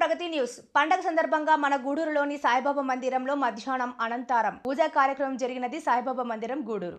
ప్రగతి news. పండగ సందర్భంగా మన గూడూరులోని సాయిబాబా మందిరంలో మధ్యాహ్నం అనంతరం పూజా కార్యక్రమం జరిగినది సాయిబాబా మందిరం గూడూరు.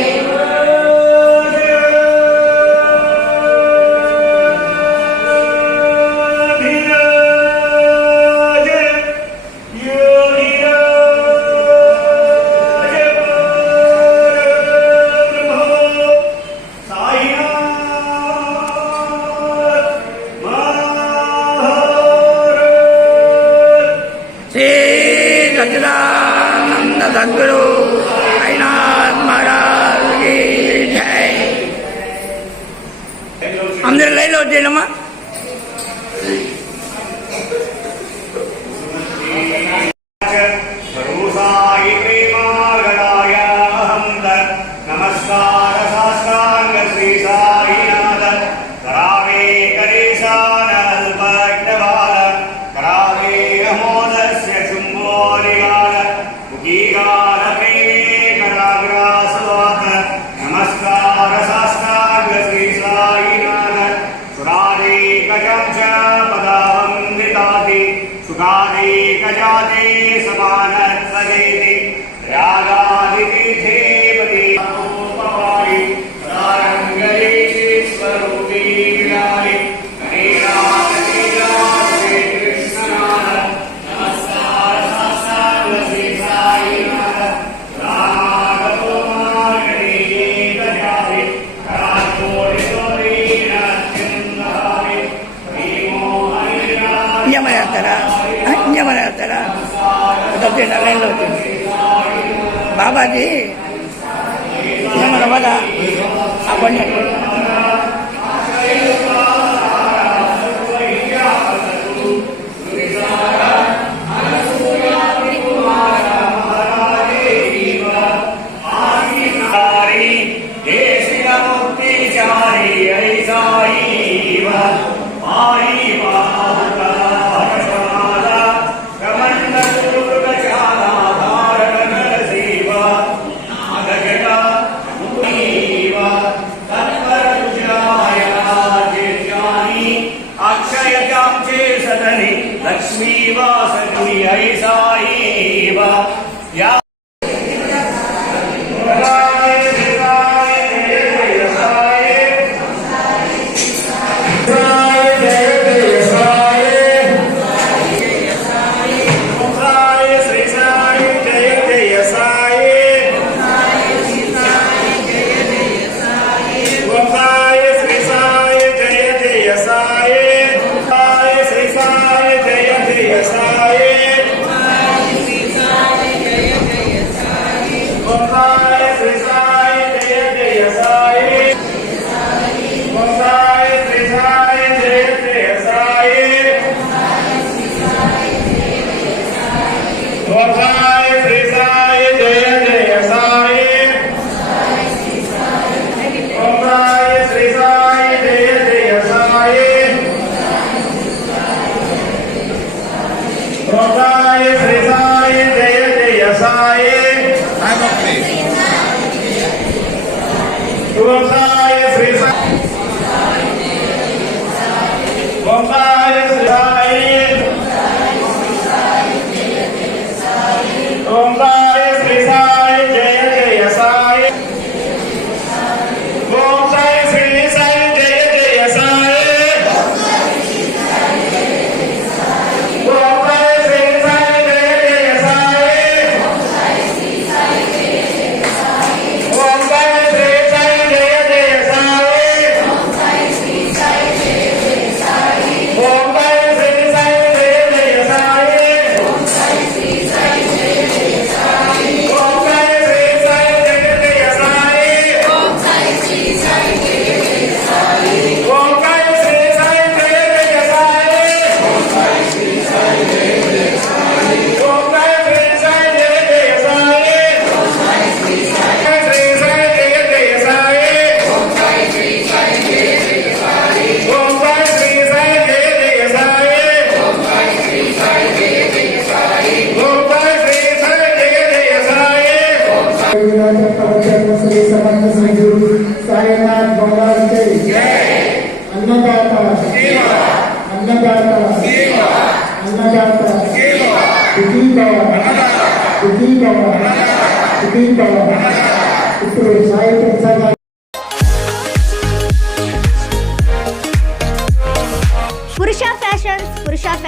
સદગુરુ કૈલાસ મહારાજ કી જય લઈ લો જેલમાં tapi nak lain lagi. Bapa di, ni mana bapa? Apa ni? సాయ శ్రీ సాయ జయ జయ సాయ. శుభం సాయ శ్రీ సాయ. ఓం సాయ శ్రీ సాయ. సాయినాథ్ భగవాన్ అన్నదాత అన్నదాత అన్నదాత ఇప్పుడు సాయి ప్రసాద్